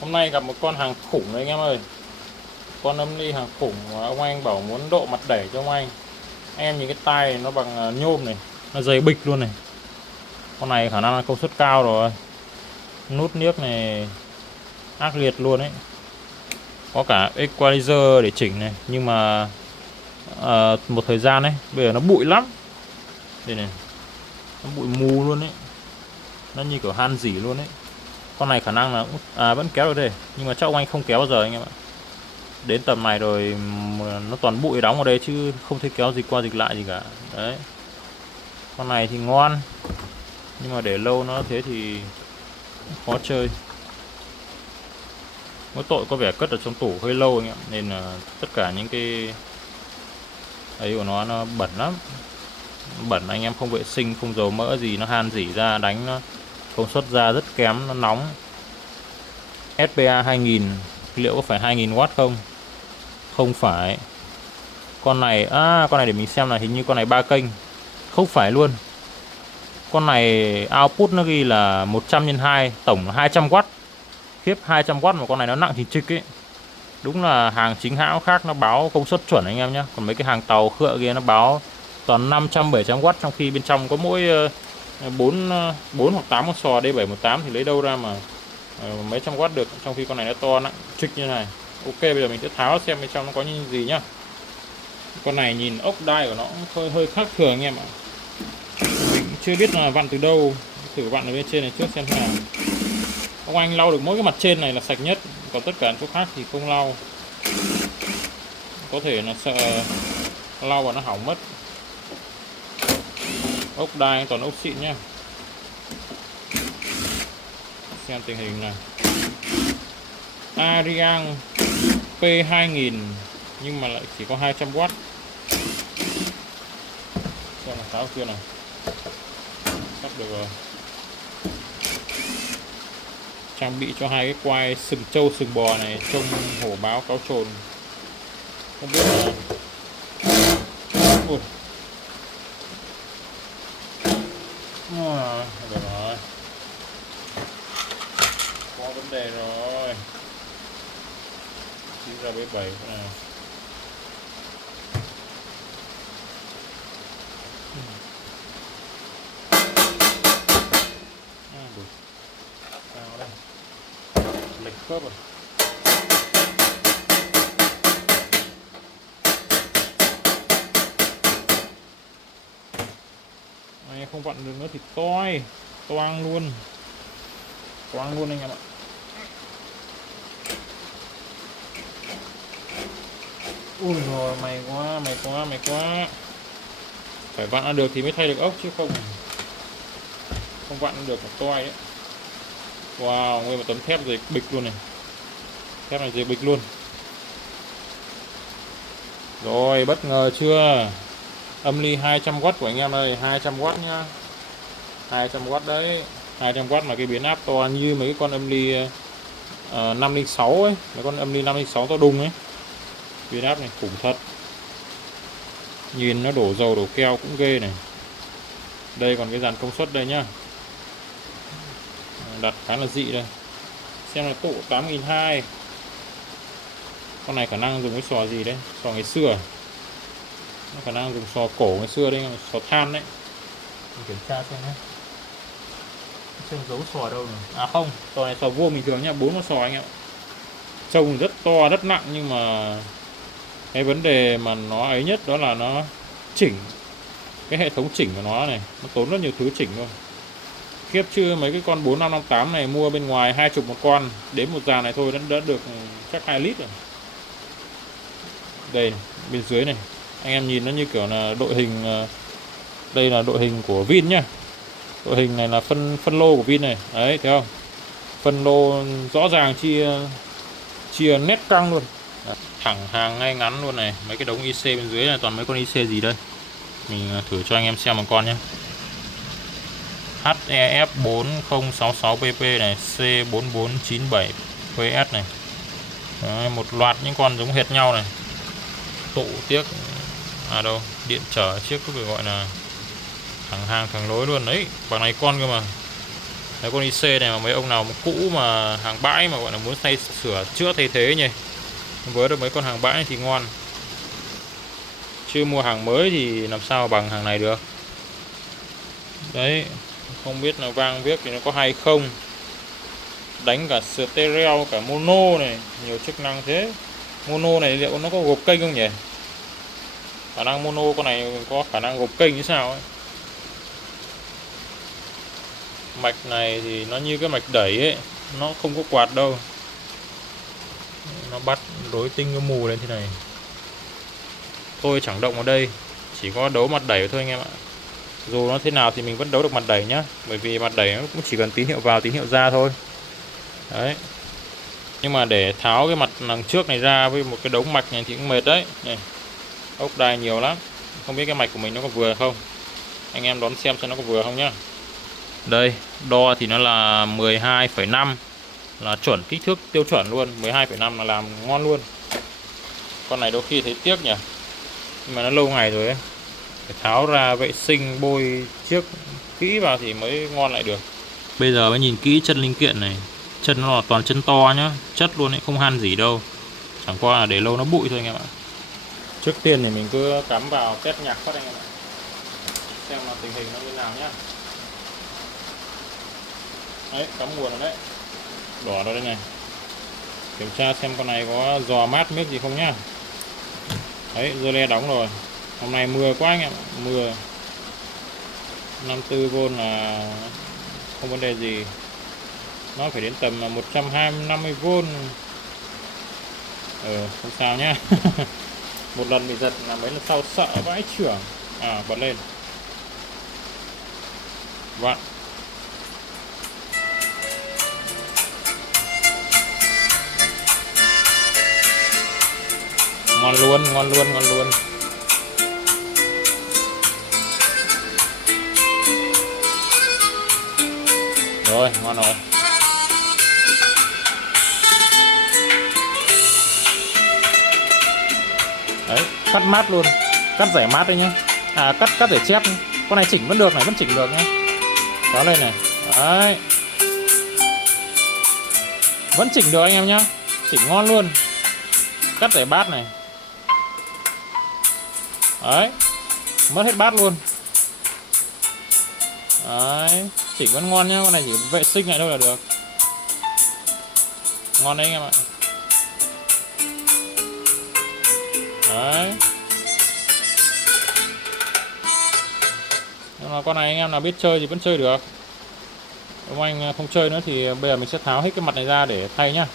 Hôm nay gặp một con hàng khủng đấy anh em ơi. Con âm ly hàng khủng mà ông anh bảo muốn độ mặt đẩy cho ông anh. Em nhìn cái tay nó bằng nhôm này, nó dày bịch luôn này. Con này khả năng là công suất cao rồi. Nút niếc này ác liệt luôn ấy. Có cả equalizer để chỉnh này, nhưng mà một thời gian ấy, bây giờ nó bụi lắm. Đây này, nó bụi mù luôn ấy. Nó như kiểu han rỉ luôn ấy. Con này khả năng là vẫn kéo được đây, nhưng mà chắc ông anh không kéo bao giờ anh em ạ. Đến tầm này rồi nó toàn bụi đóng ở đây chứ không thấy kéo dịch qua dịch lại gì cả. Đấy, con này thì ngon, nhưng mà để lâu nó thế thì khó chơi. Mỗi tội có vẻ cất ở trong tủ hơi lâu anh ạ, nên là tất cả những cái ấy của nó bẩn lắm. Bẩn anh em không vệ sinh, không dầu mỡ gì, nó han rỉ ra, đánh nó công suất ra rất kém, nó nóng. SPA 2000 liệu có phải 2000W không? Không phải. Con này con này để mình xem là hình như con này 3 kênh. Không phải luôn. Con này output nó ghi là 100 x 2, tổng là 200W. Khiếp, 200W mà con này nó nặng thì chịch ấy. Đúng là hàng chính hãng khác nó báo công suất chuẩn anh em nhé. Còn mấy cái hàng tàu khựa kia nó báo toàn 500 700W, trong khi bên trong có mỗi 4 hoặc 8 con sò D718 thì lấy đâu ra mà mấy trăm W được, trong khi con này nó to nặng trịch như này. Ok, bây giờ mình sẽ tháo xem bên trong nó có những gì nhá. Con này nhìn ốc đai của nó cũng hơi khác thường anh em ạ. Mình cũng chưa biết là vặn từ đâu. Thử vặn ở bên trên này trước xem nào. Ông anh lau được mỗi cái mặt trên này là sạch nhất, còn tất cả chỗ khác thì không lau. Có thể là sợ lau và nó hỏng mất. Ốc đai toàn ốc xịn nhá. Xem tình hình này. Ariang P2000 nhưng mà lại chỉ có 200W. Xem là tháo chưa này. Sắp được rồi. Trang bị cho hai cái quai sừng trâu sừng bò này trông hổ báo cáo trồn. Không biết là được rồi, có vấn đề rồi. Chỉ ra B7 này. Đủ cao đây, lệch khớp rồi. Này không vặn được nữa thì toang luôn anh em ạ. Ui rồi, mày quá. Phải vặn được thì mới thay được ốc chứ không vặn được một toai đấy. Wow, nguyên một tấm thép dày bịch luôn này. Thép này dày bịch luôn. Rồi, bất ngờ chưa? Âm ly 200W của anh em ơi, 200W nhá. 200W đấy. 200W mà cái biến áp to như mấy cái con âm ly 506 ấy, mấy con âm ly 506 to đùng ấy. Biến áp này khủng thật. Nhìn nó đổ dầu đổ keo cũng ghê này. Đây còn cái dàn công suất đây nhá. Đặt khá là dị đây. Xem là tụ 8200. Con này khả năng dùng cái sò gì đấy, sò ngày xưa. Nó khả năng dùng sò cổ ngày xưa đây, sò than đấy. Mình kiểm tra xem nhé. Xem dấu sò đâu rồi. À không, sò này sò vuông bình thường nhá, 4 con sò anh ạ. Trông rất to, rất nặng, nhưng mà cái vấn đề mà nó ấy nhất đó là nó chỉnh. Cái hệ thống chỉnh của nó này, nó tốn rất nhiều thứ chỉnh thôi. Kiếp chưa, mấy cái con 4558 này mua bên ngoài 20 một con, đến một dàn này thôi đã được chắc 2 lít rồi. Đây bên dưới này, anh em nhìn nó như kiểu là đội hình. Đây là đội hình của Vin nhá. Đội hình này là phân lô của Vin này. Đấy, thấy không? Phân lô rõ ràng chia nét căng luôn. Đấy, thẳng hàng ngay ngắn luôn này. Mấy cái đống IC bên dưới này toàn mấy con IC gì đây. Mình thử cho anh em xem một con nhé. HEF 4066PP này, C4497PS này. Đấy, một loạt những con giống hệt nhau này. Tụ tiếc đâu, điện trở chiếc có phải gọi là thẳng hàng thẳng lối luôn đấy, bằng này con cơ mà. Đấy, con IC này mà mấy ông nào mà cũ mà hàng bãi mà gọi là muốn sửa chữa thay thế nhỉ, với được mấy con hàng bãi thì ngon, chứ mua hàng mới thì làm sao bằng hàng này được. Đấy, không biết là vang viếc thì nó có hay không. Đánh cả stereo cả mono này, nhiều chức năng thế. Mono này liệu nó có gộp kênh không nhỉ? Khả năng mono con này có khả năng gộp kênh như sao ấy. Mạch này thì nó như cái mạch đẩy ấy, nó không có quạt đâu, nó bắt rối tinh cái mù lên thế này. Tôi chẳng động vào đây, chỉ có đấu mặt đẩy thôi anh em ạ. Dù nó thế nào thì mình vẫn đấu được mặt đẩy nhá, bởi vì mặt đẩy nó cũng chỉ cần tín hiệu vào tín hiệu ra thôi. Đấy, nhưng mà để tháo cái mặt đằng trước này ra với một cái đống mạch này thì cũng mệt đấy này. Ốc đai nhiều lắm, không biết cái mạch của mình nó có vừa không, anh em đón xem nó có vừa không nhá. Đây, đo thì nó là 12,5, là chuẩn kích thước tiêu chuẩn luôn. 12,5 là làm ngon luôn. Con này đôi khi thấy tiếc nhỉ, nhưng mà nó lâu ngày rồi ấy, phải tháo ra vệ sinh bôi chiếc kỹ vào thì mới ngon lại được. Bây giờ mới nhìn kỹ chân linh kiện này, chân nó là toàn chân to nhá, chất luôn ấy, không han gì đâu, chẳng qua là để lâu nó bụi thôi anh em ạ. Trước tiên thì mình cứ cắm vào test nhạc phát anh em ạ, xem là tình hình nó như nào nhá. Đấy, cắm nguồn rồi đấy, đỏ rồi đây này. Kiểm tra xem con này có giò mát nước gì không nhá. Đấy, dơ le đóng rồi. Hôm nay mưa quá anh em ạ, mưa 54V là không vấn đề gì. Nó phải đến tầm 120-150V. Không sao nhá. Một lần bị giật là mấy lần sau sợ vãi chưởng. Bật lên. Vặn. Ngon luôn, ngon luôn, ngon luôn. Rồi, ngon rồi. Đấy, cắt mát luôn, cắt rẻ mát đấy nhá. Cắt để chép. Con này chỉnh vẫn được này, vẫn chỉnh được nhá. Đó lên này. Đấy. Vẫn chỉnh được anh em nhá. Chỉnh ngon luôn. Cắt để bát này. Đấy. Mất hết bát luôn. Đấy, chỉnh vẫn ngon nhá, con này chỉ vệ sinh lại thôi là được. Ngon đấy anh em ạ. Đấy. Nhưng mà con này anh em nào biết chơi thì vẫn chơi được. Nếu anh không chơi nữa thì bây giờ mình sẽ tháo hết cái mặt này ra để thay nhá.